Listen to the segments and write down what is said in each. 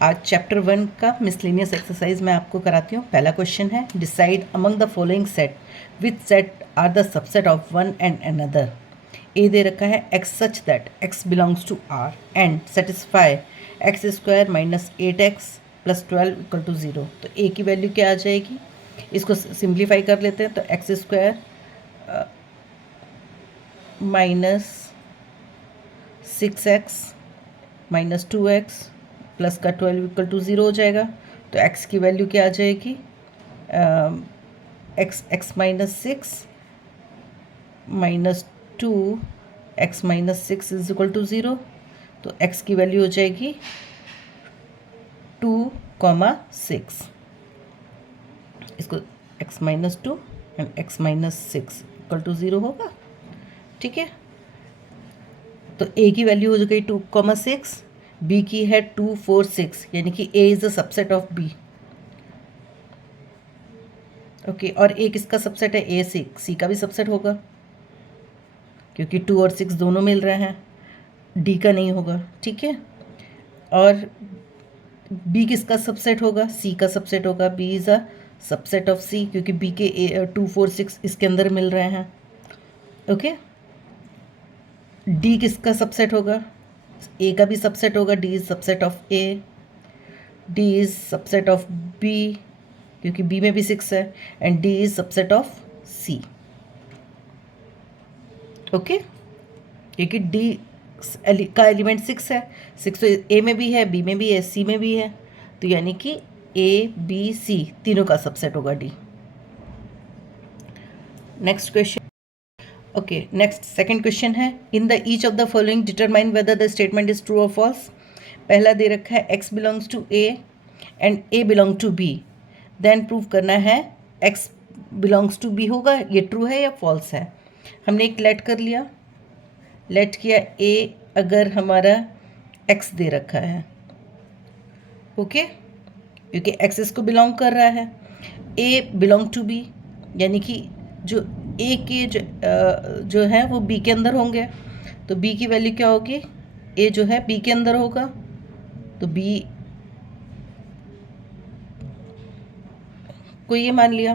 आज चैप्टर 1 का miscellaneous exercise मैं आपको कराती हूँ। पहला क्वेश्चन है, decide among the following set which set are the subset of one and another. A दे रखा है X such that X belongs to R and satisfy X square minus 8x plus 12 equal to 0। तो ए की value क्या आ जाएगी, इसको simplify कर लेते हैं। तो x square minus 6x minus 2x plus का 12 इक्वल टू 0 हो जाएगा। तो x की वैल्यू क्या आ जाएगी, x minus 6 minus 2 x minus 6 is equal to 0। तो x की वैल्यू हो जाएगी 2,6। इसको x minus 2 and x minus 6 equal to 0 होगा। ठीक है, तो a की वैल्यू हो गई 2,6, b की है 2, 4, 6, यानी कि a is the subset of b। Okay, और a किसका सबसेट है, a c का भी सबसेट होगा क्योंकि 2 और 6 दोनों मिल रहे हैं, d का नहीं होगा। ठीक है, और b किसका सबसेट होगा, c का सबसेट होगा। b is a subset of c क्योंकि b के 2, 4, 6 इसके अंदर मिल रहे हैं। ओके, d किसका सबसेट होगा, a का भी सबसेट होगा। d is subset of a, d is subset of b क्योंकि b में भी 6 है, and d is subset of c। Okay, क्योंकि d का एलिमेंट 6 है, 6 तो a में भी है, b में भी है, c में भी है, तो यानी कि a b c तीनों का सबसेट होगा d। Next question. Okay, next second question है, in the each of the following determine whether the statement is true और फॉल्स। पहला दे रखा है x belongs to a and a belong to b, then prove करना है x belongs to b होगा, ये ट्रू है या फॉल्स है। हमने एक लेट कर लिया, लेट किया a अगर हमारा x दे रखा है, ओके, क्योंकि x इसको बिलोंग कर रहा है। a बिलोंग टू b यानी कि जो a के जो है वो b के अंदर होंगे, तो b की वैल्यू क्या होगी, a जो है b के अंदर होगा, तो b को ये मान लिया।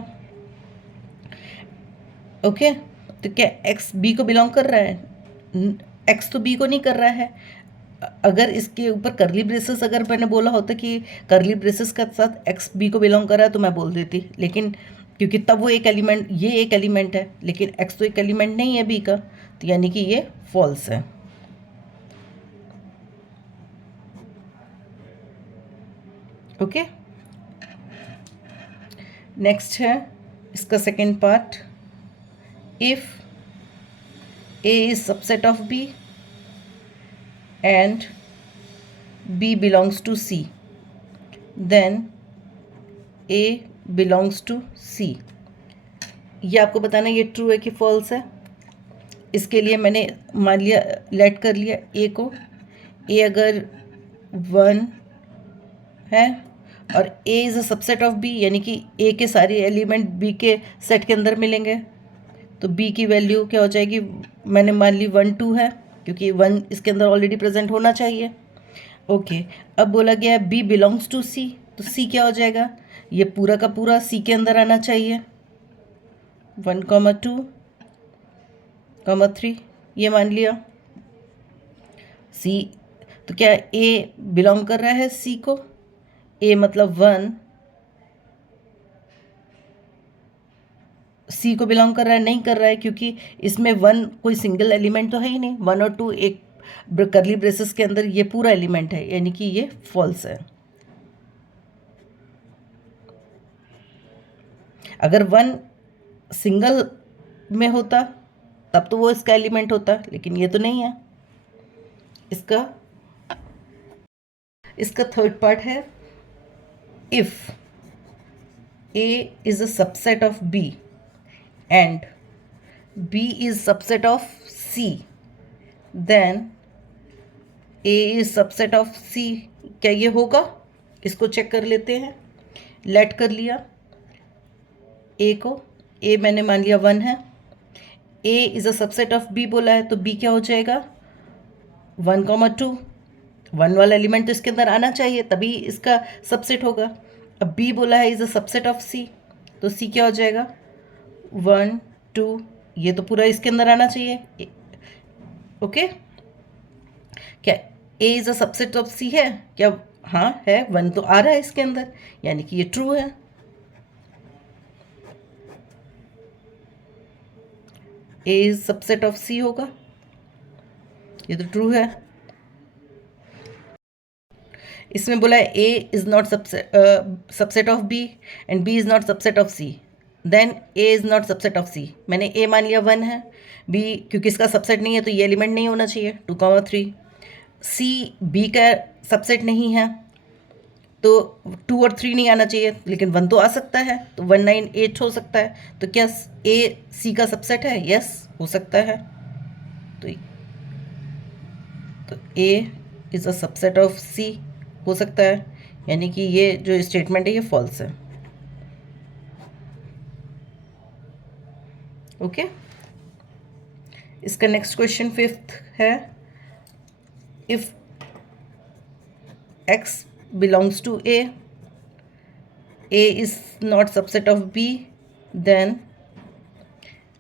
ओके, तो क्या x b को बिलोंग कर रहा है, x तो b को नहीं कर रहा है। अगर इसके ऊपर करली ब्रेसेस अगर मैंने बोला होता कि करली ब्रेसेस के साथ x b को बिलोंग कर रहा है तो मैं बोल देती, लेकिन क्योंकि तब वो एक एलिमेंट, ये एक एलिमेंट है, लेकिन x तो एक एलिमेंट नहीं है b का, तो यानी कि ये फॉल्स है। ओके, नेक्स्ट है इसका second part, if a is subset of b and b belongs to c, then a belongs to c। ये आपको बताना ये ट्रू है कि फॉल्स है। इसके लिए मैंने मान लिया, लेट कर लिया a को, a अगर 1 है और a is a subset of b, यानी कि a के सारे एलिमेंट b के सेट के अंदर मिलेंगे, तो b की वैल्यू क्या हो जाएगी, मैंने मान ली 1, 2 है क्योंकि 1 इसके अंदर ऑलरेडी प्रेजेंट होना चाहिए। ओके, अब बोला गया है b बिलोंग्स टू c, तो c क्या हो जाएगा, ये पूरा का पूरा c के अंदर आना चाहिए, 1, 2, 3, ये मान लिया c। तो क्या a बिलोंग कर रहा है c को, a मतलब 1 c को बिलोंग कर रहा है, नहीं कर रहा है क्योंकि इसमें 1 कोई सिंगल एलिमेंट तो है ही नहीं, 1 और 2 एक करली ब्रेसेस के अंदर ये पूरा एलिमेंट है, यानी कि ये फॉल्स है। अगर 1 सिंगल में होता तब तो वो इसका एलिमेंट होता, लेकिन ये तो नहीं है। इसका थर्ड पार्ट है, if a is a subset of b and b is subset of c, then a is subset of c। क्या ये होगा, इसको चेक कर लेते हैं। लेट कर लिया a को, a मैंने मान लिया 1 है, a is a subset of b बोला है, तो b क्या हो जाएगा 1, 2, 1 वाला एलिमेंट तो इसके अंदर आना चाहिए, तभी इसका सबसेट होगा। अब बी बोला है इज़ अ सबसेट ऑफ सी, तो सी क्या हो जाएगा, 1 2, ये तो पूरा इसके अंदर आना चाहिए। ओके, क्या A is a subset of C है क्या? हाँ है, 1 तो आ रहा है इसके अंदर, यानी कि ये ट्रू है। A is subset of C होगा, ये तो ट्रू है। इसमें बोला है A is not subset of B and B is not subset of C, then A is not subset of C. मैंने ए मान लिया 1 है, बी क्योंकि इसका सबसेट नहीं है तो ये एलिमेंट नहीं होना चाहिए 2, 3। सी बी का सबसेट नहीं है तो 2 और 3 नहीं आना चाहिए, लेकिन 1 तो आ सकता है, तो 1 9 8 हो सकता है। तो क्या ए सी का सबसेट है? यस, हो सकता है। तो A is a subset of C हो सकता है, यानी कि ये जो स्टेटमेंट है ये फॉल्स है। ओके, इसका नेक्स्ट क्वेश्चन 5th है, if X belongs to A is not subset of B, then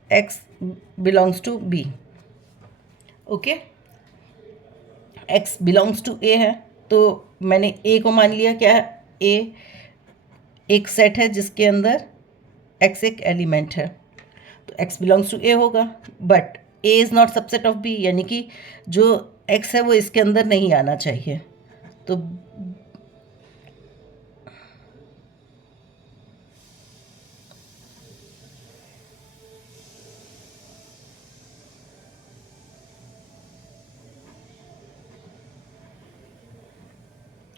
X belongs to B. Okay, X belongs to A है, तो मैंने ए को मान लिया क्या है, ए एक सेट है जिसके अंदर एक्स एक एलिमेंट है, तो एक्स बिलोंग्स टू ए होगा। But A is not subset of B, यानी कि जो एक्स है वो इसके अंदर नहीं आना चाहिए, तो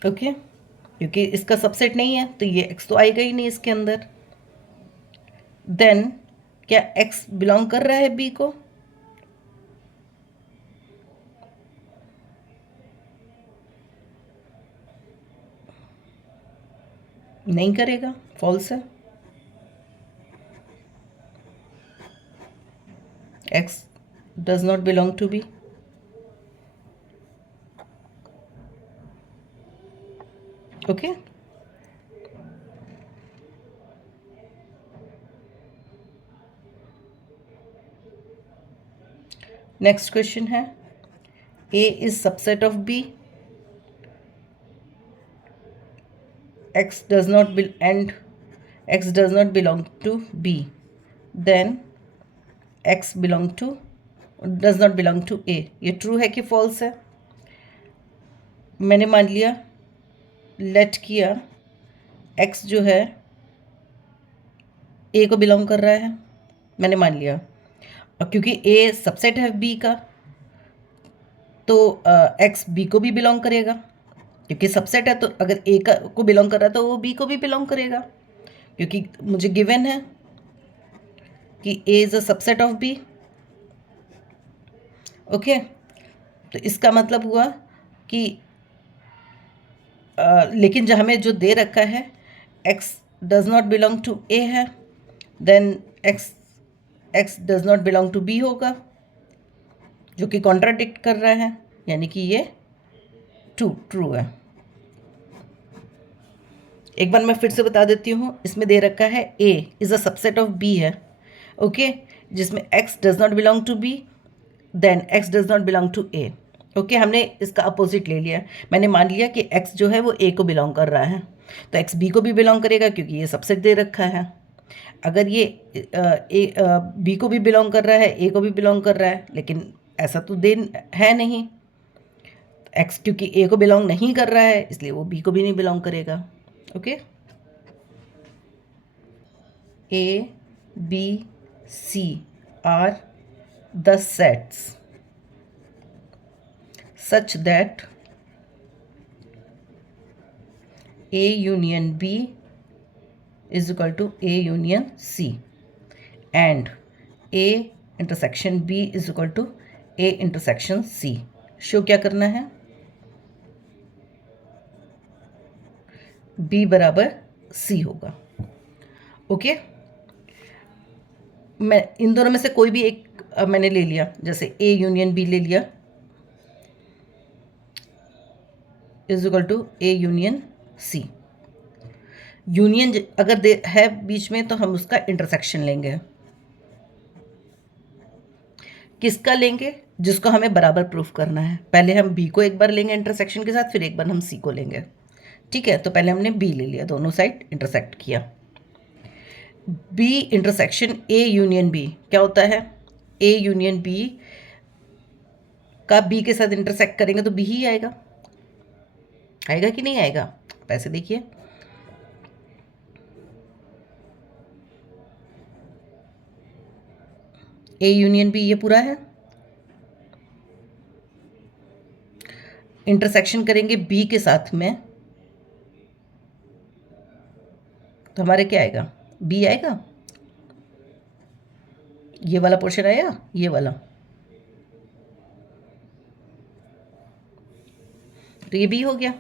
ओके, क्योंकि इसका सबसेट नहीं है तो ये एक्स तो आएगा ही नहीं इसके अंदर। देन क्या एक्स बिलोंग कर रहा है बी को? नहीं करेगा, फॉल्स है। X does not belong to B. Okay, next question है, A is subset of B, x does not and x does not belong to b, then x belong to does not belong to a। ये true है कि false है? मैंने मान लिया, late किया, x जो है a को बिलोंग कर रहा है, मैंने मान लिया। और क्योंकि a सबसेट है b का, तो x b को भी बिलोंग करेगा, क्योंकि सबसेट है तो अगर a का को बिलोंग कर रहा है तो वो b को भी बिलोंग करेगा, क्योंकि मुझे गिवन है कि a is a subset of b। Okay, तो इसका मतलब हुआ कि लेकिन जो हमें जो दे रखा है x does not belong to a है, then x does not belong to b होगा, जो कि कॉन्ट्राडिक्ट कर रहा है, यानी कि ये ट्रू है। एक बार मैं फिर से बता देती हूँ, इसमें दे रखा है a is a subset of b है, ओके, जिसमें x does not belong to b, then x does not belong to a। Okay, हमने इसका अपोजिट ले लिया, मैंने मान लिया कि x जो है वो a को बिलोंग कर रहा है, तो x b को भी बिलोंग करेगा क्योंकि ये सबसेट दे रखा है। अगर ये b को भी बिलोंग कर रहा है, a को भी बिलोंग कर रहा है, लेकिन ऐसा तो दे है नहीं, x क्योंकि a को बिलोंग नहीं कर रहा है इसलिए वो b को भी नहीं बिलोंग करेगा। Okay, a b c are the sets such that A union B is equal to A union C and A intersection B is equal to A intersection C। Show क्या करना है? B बराबर C होगा। Okay, मैं इन दोनों में से कोई भी एक मैंने ले लिया, जैसे A यूनियन B ले लिया, is equal to A union C. Union अगर है बीच में तो हम उसका इंटरसेक्शन लेंगे। किसका लेंगे? जिसको हमें बराबर प्रूफ करना है। पहले हम बी को एक बार लेंगे इंटरसेक्शन के साथ, फिर एक बार हम सी को लेंगे। ठीक है, तो पहले हमने बी ले लिया, दोनों साइड इंटरसेक्ट किया। B intersection A union B क्या होता है? ए यूनियन बी का बी के साथ इंटरसेक्ट करेंगे तो बी ही आएगा। आएगा कि नहीं आएगा? पैसे देखिए, ए यूनियन बी ये पूरा है, इंटरसेक्शन करेंगे बी के साथ में तो हमारे क्या आएगा? बी आएगा। ये वाला पोर्शन आया, ये वाला, तो ये बी हो गया।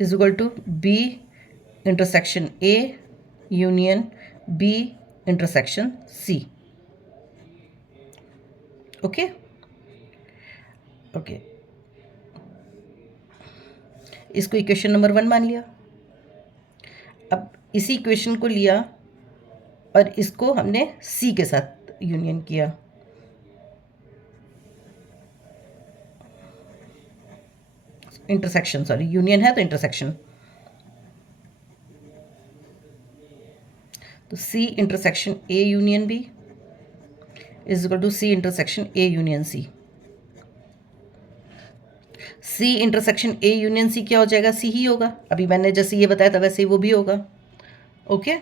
Is equal to B intersection A union B intersection C. Okay okay, इसको इक्वेशन नंबर 1 मान लिया। अब इसी इक्वेशन को लिया और इसको हमने सी के साथ यूनियन किया। इंटरसेक्शन, सॉरी, यूनियन है तो इंटरसेक्शन। तो C intersection A union B is equal to C intersection A union C. C intersection A union C क्या हो जाएगा? सी ही होगा। अभी मैंने जैसे ये बताया था वैसे ही वो भी होगा। ओके,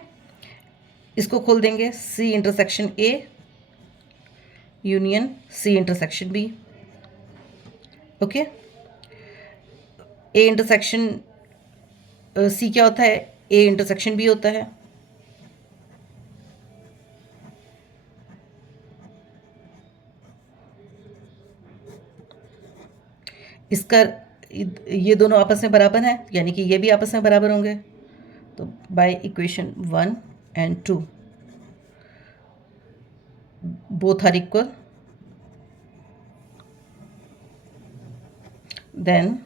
इसको खोल देंगे, C intersection A union C intersection B. Okay, A intersection C क्या होता है? ए इंटरसेक्शन बी होता है। इसका ये दोनों आपस में बराबर हैं, यानी कि ये भी आपस में बराबर होंगे। तो by equation 1 and 2 both are equal, then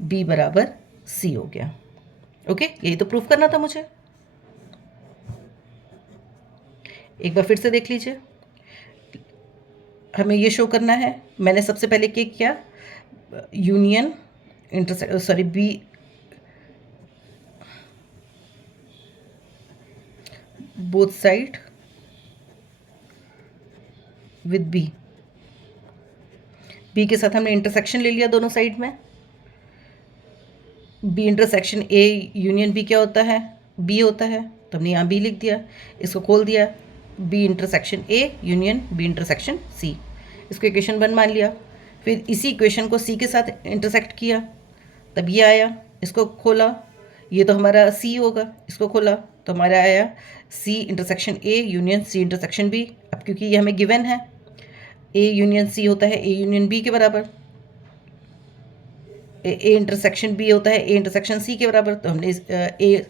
B बराबर सी हो गया। ओके, यही तो प्रूफ करना था मुझे। एक बार फिर से देख लीजिए, हमें ये शो करना है। मैंने सबसे पहले क्या किया? Union sorry B both side with B. B के साथ हमने इंटरसेक्शन ले लिया दोनों साइड में। B intersection A union B क्या होता है? बी होता है, तो हमने यहाँ बी लिख दिया। इसको खोल दिया, B intersection A union B intersection C. इसको इक्वेशन 1 मान लिया। फिर इसी इक्वेशन को सी के साथ इंटरसेक्ट किया, तब ये आया। इसको खोला, ये तो हमारा सी होगा। इसको खोला तो हमारा आया C intersection A union C intersection B. अब क्योंकि ये हमें गिवन है, ए यूनियन सी होता है ए यूनियन बी के बराबर, ए इंटरसेक्शन बी होता है ए इंटरसेक्शन सी के बराबर, तो हमने ए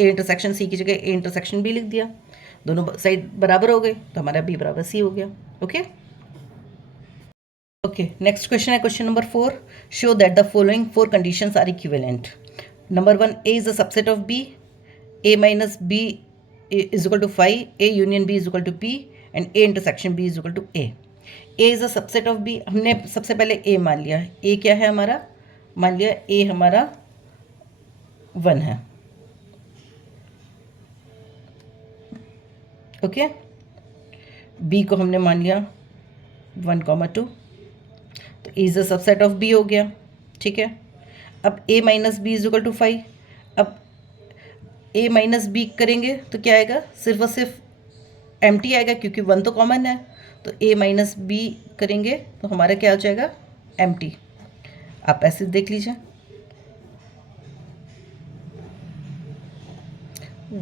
इंटरसेक्शन सी की जगह ए इंटरसेक्शन बी लिख दिया। दोनों साइड बराबर हो गए तो हमारा बी बराबर सी हो गया। ओके ओके, नेक्स्ट क्वेश्चन है question number 4। Show that the following 4 conditions are equivalent. Number 1, A is the subset of B, A minus B is equal to 5, A union B is equal to B and A intersection B is equal to A. A is the subset of B, हमने सबसे पहले ए मान लिया। ए क्या है हमारा? मान लिया ए हमारा 1 है। ओके, बी को हमने मान लिया 1,2, तो A is the subset of B हो गया। ठीक है, अब A minus B is equal to 5। अब ए माइनस बी करेंगे तो क्या आएगा? सिर्फ और सिर्फ एम्प्टी आएगा, क्योंकि 1 तो कॉमन है। तो ए माइनस बी करेंगे तो हमारा क्या हो जाएगा? एम्प्टी। आप ऐसे देख लीजिए,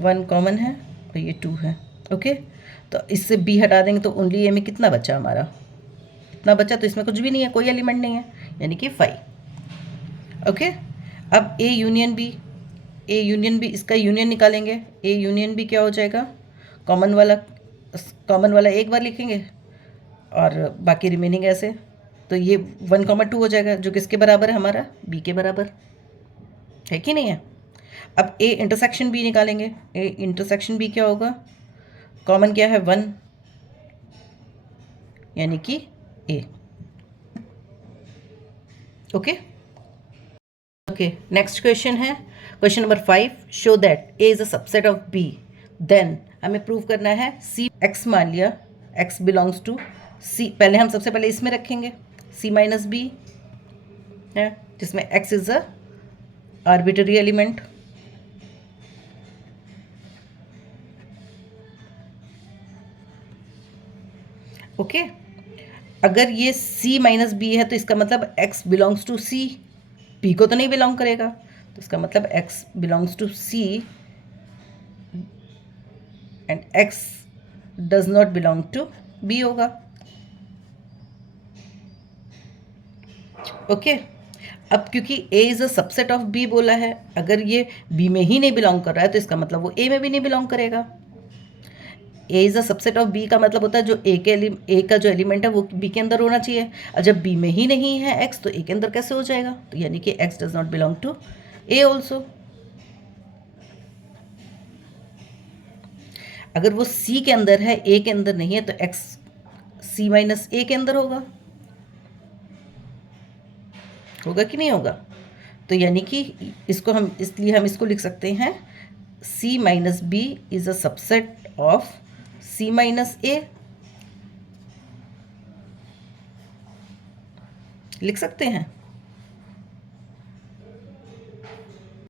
1 कॉमन है और ये 2 है। ओके, तो इससे बी हटा देंगे तो ओनली ए में कितना बचा हमारा? इतना बचा, तो इसमें कुछ भी नहीं है, कोई एलिमेंट नहीं है, यानी कि 5। ओके, अब A union B, A union B, इसका यूनियन निकालेंगे। ए यूनियन बी क्या हो जाएगा? कॉमन वाला एक बार लिखेंगे और बाकी रिमेनिंग ऐसे, तो ये 1,2 हो जाएगा, जो किसके बराबर है हमारा, बी के बराबर है कि नहीं है। अब ए इंटरसेक्शन बी निकालेंगे। ए इंटरसेक्शन बी क्या होगा, कॉमन क्या है 1, यानी कि A. Okay okay, next question है question number 5, show that A is a subset of B, then हमें प्रूव करना है सी एक्स, मान लिया एक्स बिलोंग्स टू सी, पहले हम सबसे पहले इसमें रखेंगे सी माइनस बी है, जिसमें x is a arbitrary element. Okay, अगर ये c माइनस बी है तो इसका मतलब x belongs to c, p को तो नहीं बिलोंग करेगा, तो इसका मतलब x belongs to c and x does not belong to b होगा। ओके, अब क्योंकि a is a subset of b बोला है, अगर ये b में ही नहीं बिलोंग कर रहा है तो इसका मतलब वो a में भी नहीं बिलोंग करेगा। A is a subset of B का मतलब होता है जो ए का जो एलिमेंट है वो बी के अंदर होना चाहिए, और जब बी में ही नहीं है एक्स तो ए के अंदर कैसे हो जाएगा, तो यानी कि X does not belong to A also. अगर वो सी के अंदर है ए के अंदर नहीं है तो एक्स सी माइनस ए के अंदर होगा, होगा कि नहीं होगा। तो यानी कि इसको हम, इसलिए हम इसको लिख सकते हैं C minus B is a subset of C minus A, लिख सकते हैं।